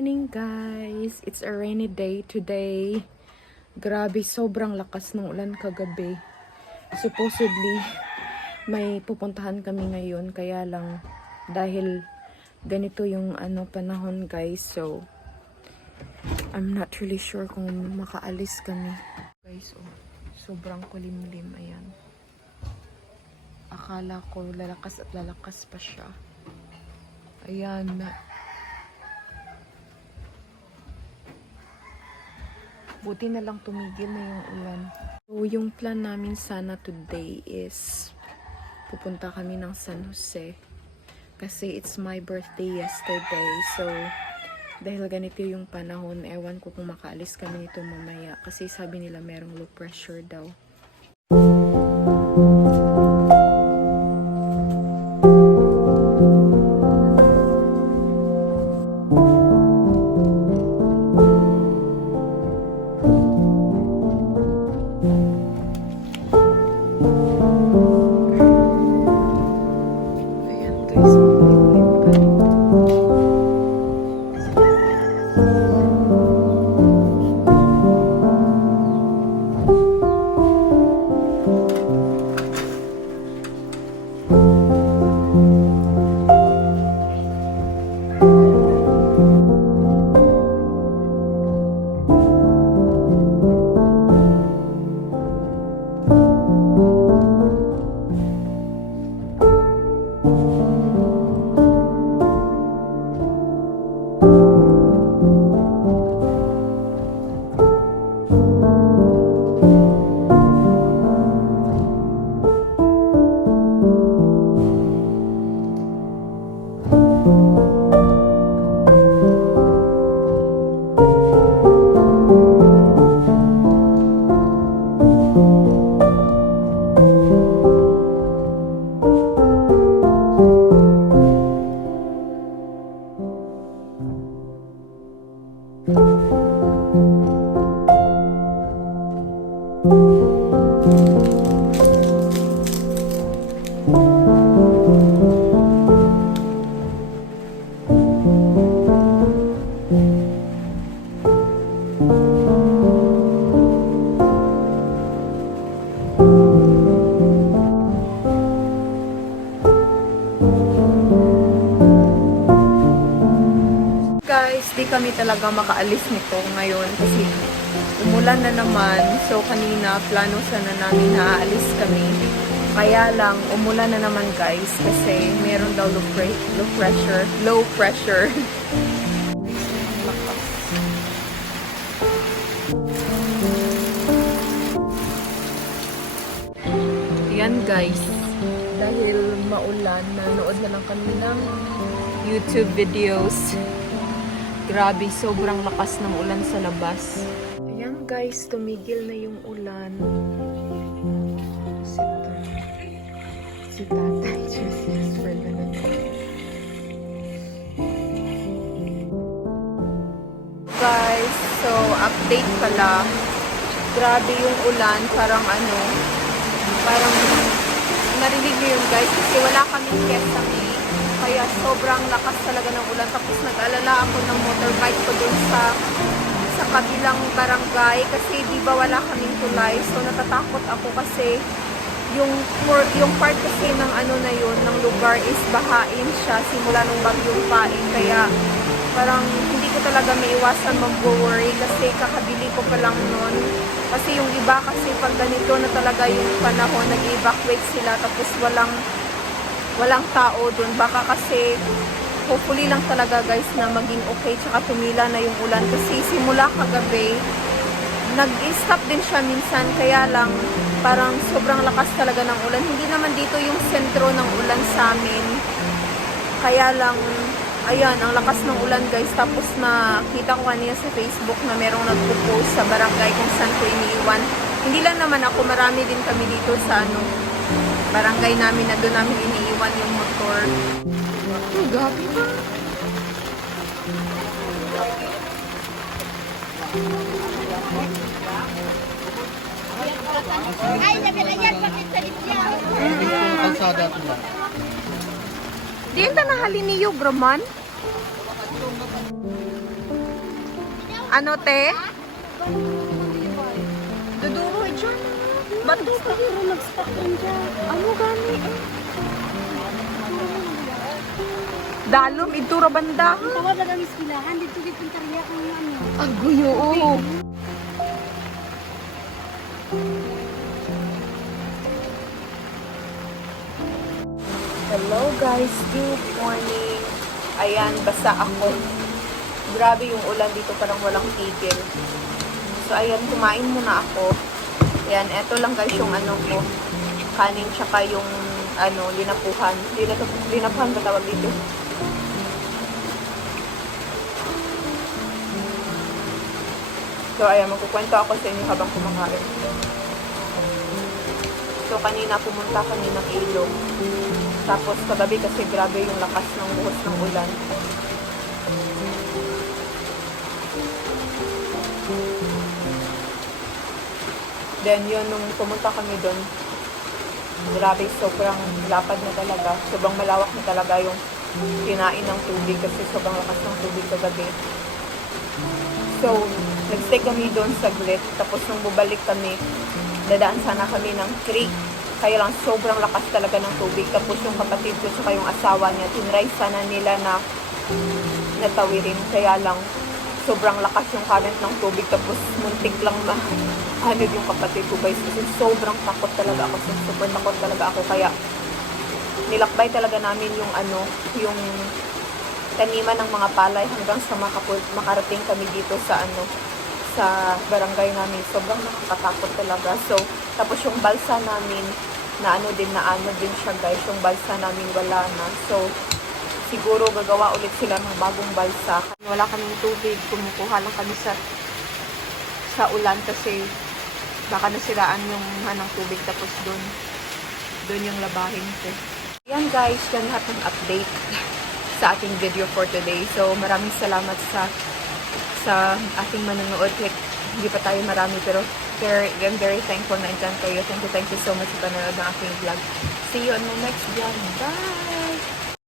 Morning guys! It's a rainy day today. Grabe, sobrang lakas ng ulan kagabi. Supposedly, may pupuntahan kami ngayon. Kaya lang, dahil ganito yung panahon guys. So, I'm not really sure kung makaalis kami. Guys, sobrang kulimlim. Ayan. Akala ko lalakas at lalakas pa siya. Ayan. Buti na lang tumigil na yung ulan. So, yung plan namin sana today is pupunta kami ng San Jose. Kasi it's my birthday yesterday. So, dahil ganito yung panahon, ewan ko kung makaalis kami nito mamaya. Kasi sabi nila merong low pressure daw. Guys, di kami talaga makaalis nito ngayon kasi umulan na naman. So, kanina, plano sana namin na aalis kami. Kaya lang, umulan na naman guys kasi meron daw low pressure. Yan guys, dahil maulan, nanood na lang kami ng YouTube videos. Grabe, sobrang lakas ng ulan sa labas. Ayan guys, tumigil na yung ulan. Si Tatay Jesus for ganun. Guys, so update pala. Grabe yung ulan, parang narinig nyo yun guys, kasi wala kaming Fiesta May. Kaya sobrang lakas talaga ng ulan. Tapos nag-alala ako ng motorbike ko dun sa kabilang barangay. Kasi di ba wala kaming tulay. So natatakot ako kasi yung part kasi ng na yun, ng lugar is bahain siya simula nung bagyong Pain. Kaya parang hindi ko talaga maiwasan mag-worry kasi kakabili ko pa lang nun. Kasi yung iba kasi pag ganito na talaga yung panahon, nag-evacuate sila tapos walang tao dun. Baka kasi hopefully lang talaga guys na maging okay tsaka tumila na yung ulan. Kasi simula kagabi, nag-stop din siya minsan. Kaya lang parang sobrang lakas talaga ng ulan. Hindi naman dito yung sentro ng ulan sa amin. Kaya lang, ayan, ang lakas ng ulan guys. Tapos nakita ko kanina sa Facebook na merong nagpo-post sa barangay kung saan ko iniiwan. Hindi lang naman ako, marami din kami dito sa barangay namin na doon namin iniiwan yung motor. Oh, gabi ba? Ay, nagalayan bakit sa niya? Kalsada ito lang. Di yung tanahali niyo, Braman? Ano, te? Duduro, dyan. Bato pa. Pero nag-stock rin dyan. Ano gani eh? Dalom, itura banda. Ang tawag lang ang iskilahan. Dito di pintarya kung ano. Aguyo, oo. Hello guys, good morning. Ayan, basa ako. Grabe yung ulan dito, parang walang tigil. So ayan, kumain muna ako. Ayan, eto lang guys yung ano ko. Kanin tsaka yung ano, linapuhan. Linapuhan ba tawag dito? So ayan, magkukwento ako sa inyo habang kumakain. So kanina pumunta kami ng ilog. Tapos kagabi kasi grabe yung lakas ng buhos ng ulan. Then yun, nung pumunta kami doon, grabe, sobrang lapad na talaga. Sobrang malawak na talaga yung kinain ng tubig kasi sobrang lakas ng tubig kagabi. So, nagstay kami doon saglit. Tapos nung bubalik kami, dadaan sana kami ng creek. Kaya lang sobrang lakas talaga ng tubig. Tapos yung kapatid ko tsaka yung asawa niya, tinry sana nila na natawirin. Kaya lang sobrang lakas yung current ng tubig. Tapos muntik lang hanod yung kapatid ko guys. Kasi sobrang takot talaga ako. Super takot talaga ako. Kaya nilakbay talaga namin yung ano, yung taniman ng mga palay hanggang sa makarating kami dito sa ano, sa barangay namin. Sobrang nakakatakot talaga. So, tapos yung balsa namin, na ano din siya guys. Yung balsa namin wala na. So, siguro gagawa ulit sila ng bagong balsa. Wala kaming tubig. Kumukuha lang kami sa ulan kasi baka nasiraan yung hanang tubig. Tapos doon yung labahin ko. Yan guys, yan lahat ng update sa ating video for today. So, maraming salamat sa ating manonood. Kahit hindi pa tayo marami, pero I'm very thankful na andyan kayo. Thank you so much sa panonood ng aking vlog. See you on my next vlog. Bye!